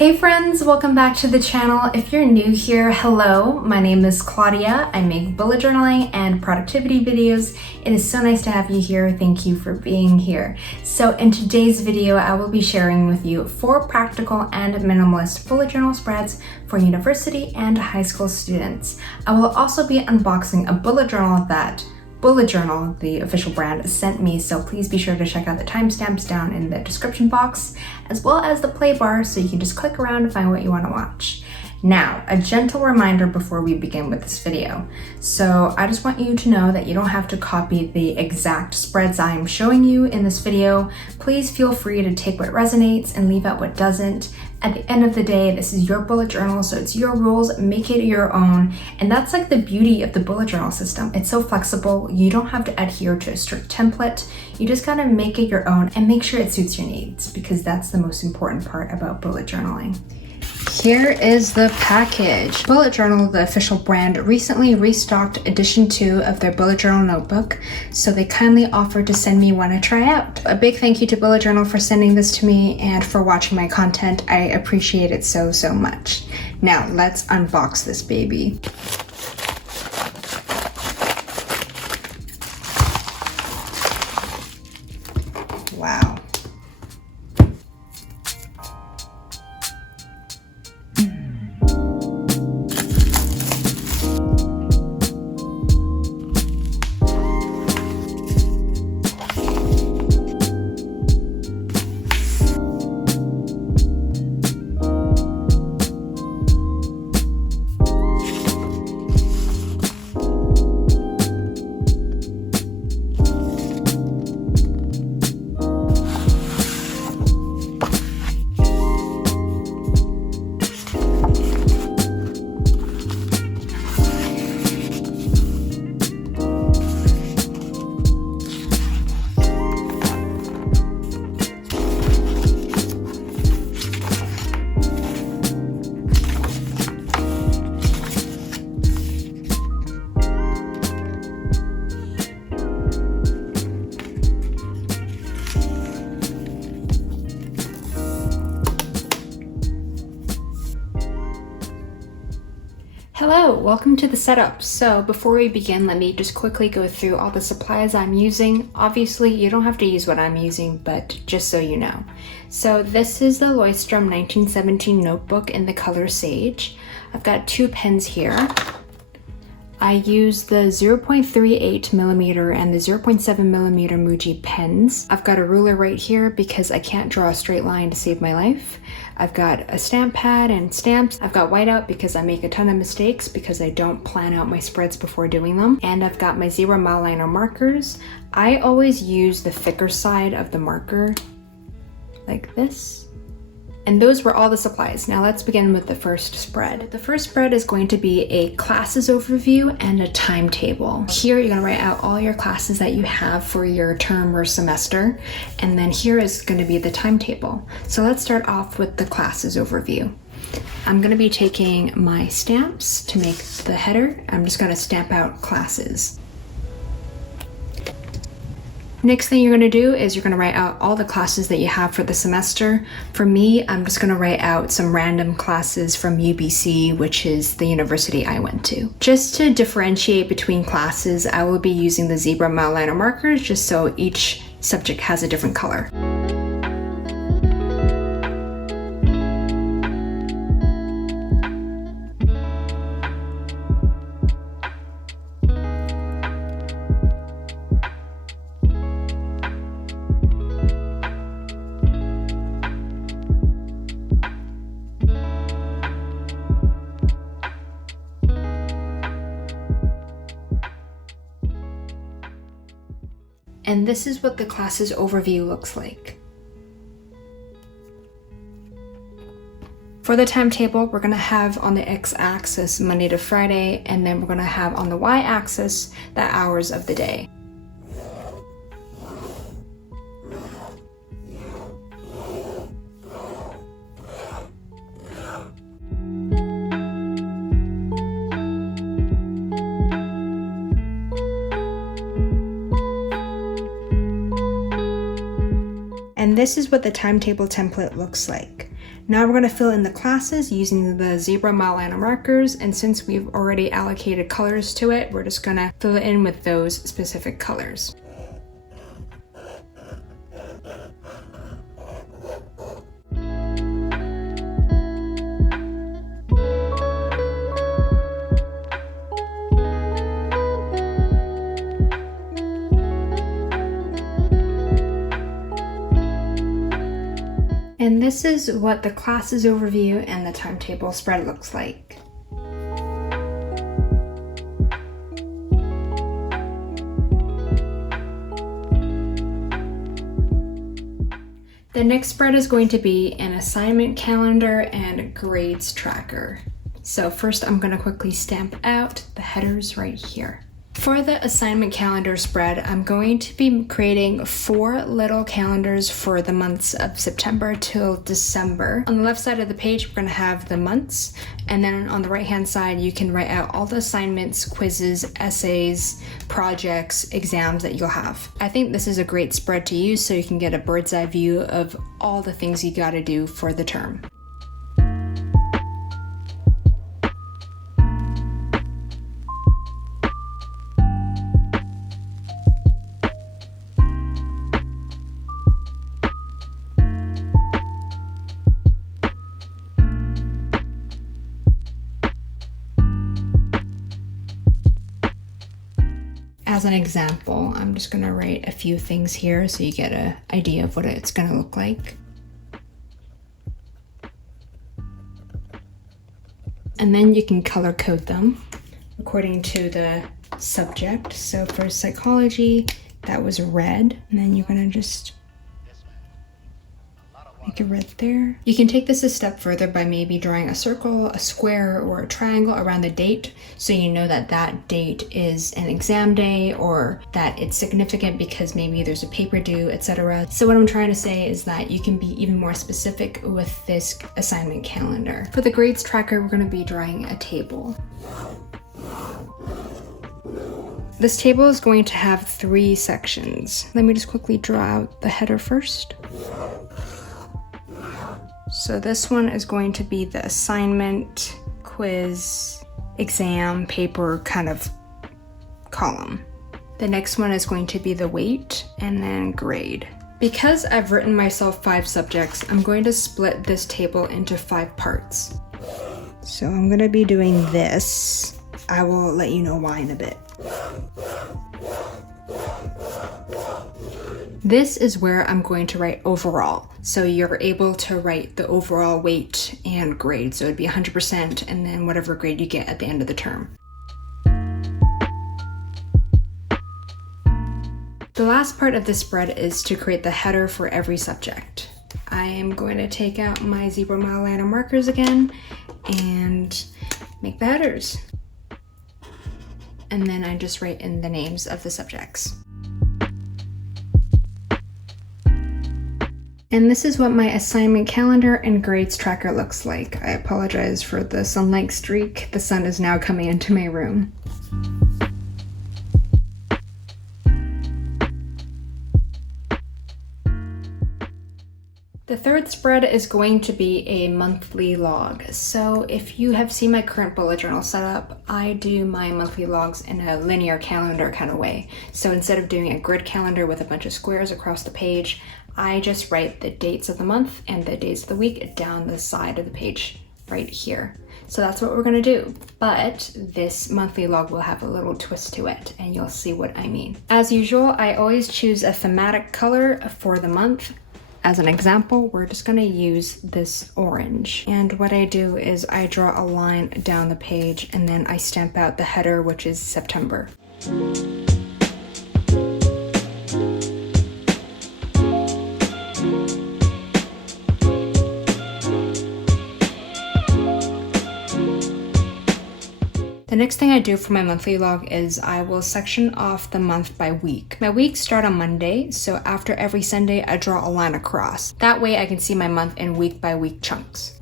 Hey friends, welcome back to the channel. If you're new here, hello, my name is Claudia. I make bullet journaling and productivity videos. It is so nice to have you here. Thank you for being here. So in today's video, I will be sharing with you 4 practical and minimalist bullet journal spreads for university and high school students. I will also be unboxing a bullet journal that Bullet Journal, the official brand, sent me, so please be sure to check out the timestamps down in the description box, as well as the play bar, so you can just click around to find what you want to watch. Now, a gentle reminder before we begin with this video. So I just want you to know that you don't have to copy the exact spreads I am showing you in this video. Please feel free to take what resonates and leave out what doesn't. At the end of the day, this is your bullet journal, so it's your rules, make it your own. And that's like the beauty of the bullet journal system. It's so flexible. You don't have to adhere to a strict template. You just gotta make it your own and make sure it suits your needs, because that's the most important part about bullet journaling. Here is the package. Bullet Journal, the official brand, recently restocked edition 2 of their bullet journal notebook, so they kindly offered to send me one to try out. A big thank you to Bullet Journal for sending this to me and for watching my content. I appreciate it so much. Now let's unbox this baby. Wow. Hello, welcome to the setup. So before we begin, let me just quickly go through all the supplies I'm using. Obviously, you don't have to use what I'm using, but just so you know. So this is the Leuchtturm 1917 notebook in the color Sage. I've got 2 pens here. I use the 0.38 millimeter and the 0.7 millimeter Muji pens. I've got a ruler right here because I can't draw a straight line to save my life. I've got a stamp pad and stamps. I've got whiteout because I make a ton of mistakes because I don't plan out my spreads before doing them. And I've got my 0 mile liner markers. I always use the thicker side of the marker like this. And those were all the supplies. Now let's begin with the first spread. The first spread is going to be a classes overview and a timetable. Here you're gonna write out all your classes that you have for your term or semester. And then here is gonna be the timetable. So let's start off with the classes overview. I'm gonna be taking my stamps to make the header. I'm just gonna stamp out classes. Next thing you're going to do is you're going to write out all the classes that you have for the semester. For me, I'm just going to write out some random classes from UBC, which is the university I went to. Just to differentiate between classes, I will be using the zebra mile liner markers just so each subject has a different color. And this is what the classes overview looks like. For the timetable, we're going to have on the x-axis Monday to Friday, and then we're going to have on the y-axis the hours of the day. And this is what the timetable template looks like. Now we're going to fill in the classes using the zebra mile markers, and since we've already allocated colors to it, we're just going to fill it in with those specific colors. And this is what the classes overview and the timetable spread looks like. The next spread is going to be an assignment calendar and grades tracker. So first I'm going to quickly stamp out the headers right here. For the assignment calendar spread, I'm going to be creating 4 little calendars for the months of September till December. On the left side of the page, we're going to have the months, and then on the right hand side, you can write out all the assignments, quizzes, essays, projects, exams that you'll have. I think this is a great spread to use so you can get a bird's eye view of all the things you got to do for the term. As an example, I'm just going to write a few things here so you get an idea of what it's going to look like. And then you can color code them according to the subject. So for psychology, that was red, and then you're going to just make it red there. You can take this a step further by maybe drawing a circle, a square, or a triangle around the date so you know that that date is an exam day or that it's significant because maybe there's a paper due, etc. So what I'm trying to say is that you can be even more specific with this assignment calendar. For the grades tracker, we're going to be drawing a table. This table is going to have 3 sections. Let me just quickly draw out the header first. So this one is going to be the assignment, quiz, exam, paper kind of column. The next one is going to be the weight and then grade. Because I've written myself 5 subjects, I'm going to split this table into 5 parts. So I'm going to be doing this. I will let you know why in a bit. This is where I'm going to write overall. So you're able to write the overall weight and grade. So it'd be 100% and then whatever grade you get at the end of the term. The last part of this spread is to create the header for every subject. I am going to take out my zebra mile liner markers again and make the headers. And then I just write in the names of the subjects. And this is what my assignment calendar and grades tracker looks like. I apologize for the sunlight streak. The sun is now coming into my room. The third spread is going to be a monthly log. So if you have seen my current bullet journal setup, I do my monthly logs in a linear calendar kind of way. So instead of doing a grid calendar with a bunch of squares across the page, I just write the dates of the month and the days of the week down the side of the page right here. So that's what we're gonna do. But this monthly log will have a little twist to it and you'll see what I mean. As usual, I always choose a thematic color for the month. As an example, we're just gonna use this orange. And what I do is I draw a line down the page and then I stamp out the header, which is September. The next thing I do for my monthly log is I will section off the month by week. My weeks start on Monday, so after every Sunday, I draw a line across. That way I can see my month in week by week chunks.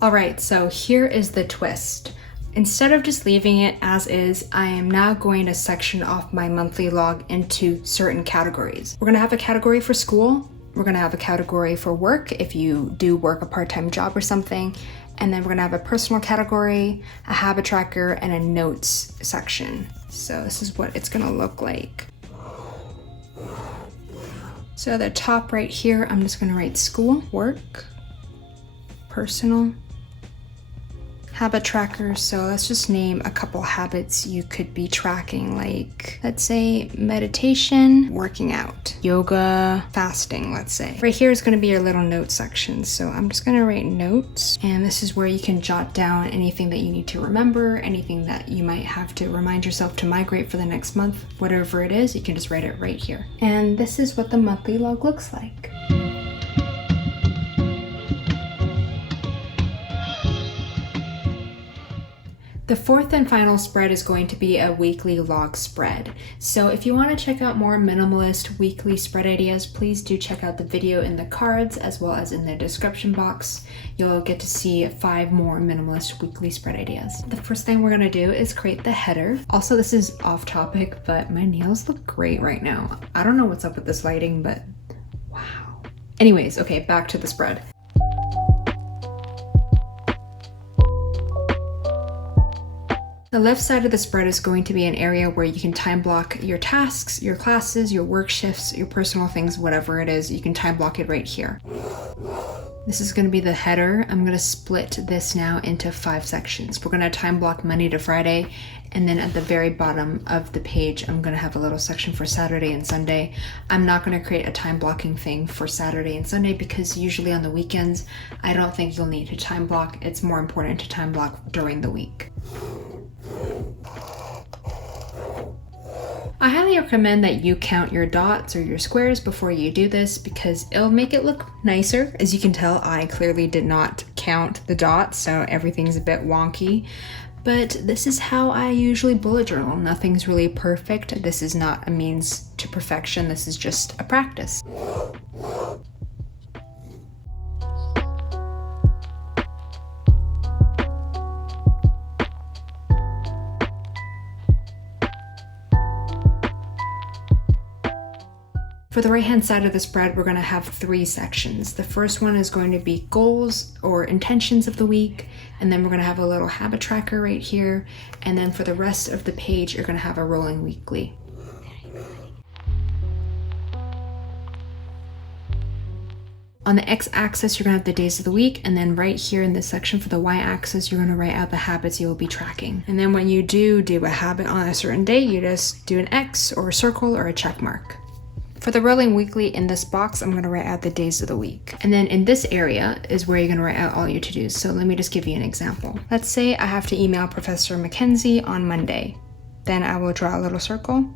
All right, so here is the twist. Instead of just leaving it as is, I am now going to section off my monthly log into certain categories. We're gonna have a category for school, We're gonna have a category for work if you do work a part-time job or something. And then we're gonna have a personal category, a habit tracker, and a notes section. So this is what it's gonna look like. So at the top right here, I'm just gonna write school, work, personal, habit tracker. So let's just name a couple habits you could be tracking, like let's say meditation, working out, yoga, fasting, let's say. Right here is going to be your little note section. So I'm just going to write notes, and this is where you can jot down anything that you need to remember, anything that you might have to remind yourself to migrate for the next month, whatever it is, you can just write it right here. And this is what the monthly log looks like. The fourth and final spread is going to be a weekly log spread. So if you want to check out more minimalist weekly spread ideas, please do check out the video in the cards as well as in the description box. You'll get to see 5 more minimalist weekly spread ideas. The first thing we're going to do is create the header. Also, this is off topic, but my nails look great right now. I don't know what's up with this lighting, but wow. Anyways, okay, back to the spread. The left side of the spread is going to be an area where you can time block your tasks, your classes, your work shifts, your personal things, whatever it is, you can time block it right here. This is going to be the header. I'm going to split this now into 5 sections. We're going to time block Monday to Friday, and then at the very bottom of the page, I'm going to have a little section for Saturday and Sunday. I'm not going to create a time blocking thing for Saturday and Sunday because usually on the weekends, I don't think you'll need to time block. It's more important to time block during the week. I highly recommend that you count your dots or your squares before you do this because it'll make it look nicer. As you can tell, I clearly did not count the dots, so everything's a bit wonky. But this is how I usually bullet journal. Nothing's really perfect. This is not a means to perfection. This is just a practice. For the right-hand side of the spread, we're going to have 3 sections. The first one is going to be goals or intentions of the week, and then we're going to have a little habit tracker right here, and then for the rest of the page, you're going to have a rolling weekly. On the x-axis, you're going to have the days of the week, and then right here in this section for the y-axis, you're going to write out the habits you will be tracking. And then when you do a habit on a certain day, you just do an X or a circle or a check mark. For the rolling weekly in this box, I'm going to write out the days of the week. And then in this area is where you're going to write out all your to-dos. So let me just give you an example. Let's say I have to email Professor Mackenzie on Monday. Then I will draw a little circle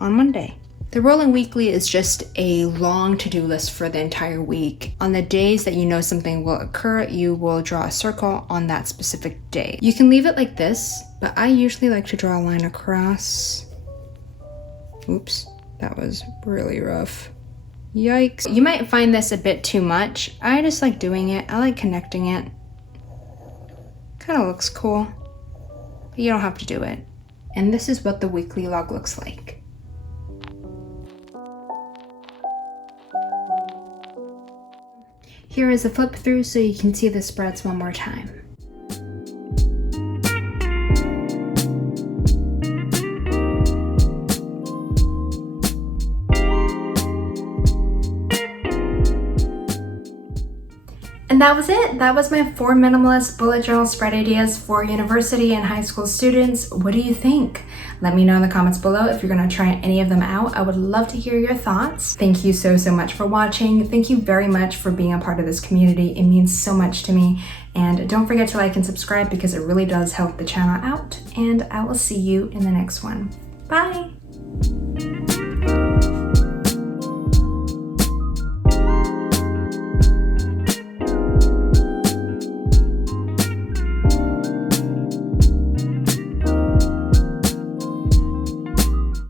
on Monday. The rolling weekly is just a long to-do list for the entire week. On the days that you know something will occur, you will draw a circle on that specific day. You can leave it like this, but I usually like to draw a line across. Oops. That was really rough. Yikes. You might find this a bit too much. I just like doing it. I like connecting it. Kind of looks cool. But you don't have to do it. And this is what the weekly log looks like. Here is a flip through so you can see the spreads one more time. And that was it. That was my 4 minimalist bullet journal spread ideas for university and high school students. What do you think? Let me know in the comments below if you're going to try any of them out. I would love to hear your thoughts. Thank you so much for watching. Thank you very much for being a part of this community. It means so much to me. And don't forget to like and subscribe because it really does help the channel out. And I will see you in the next one. Bye!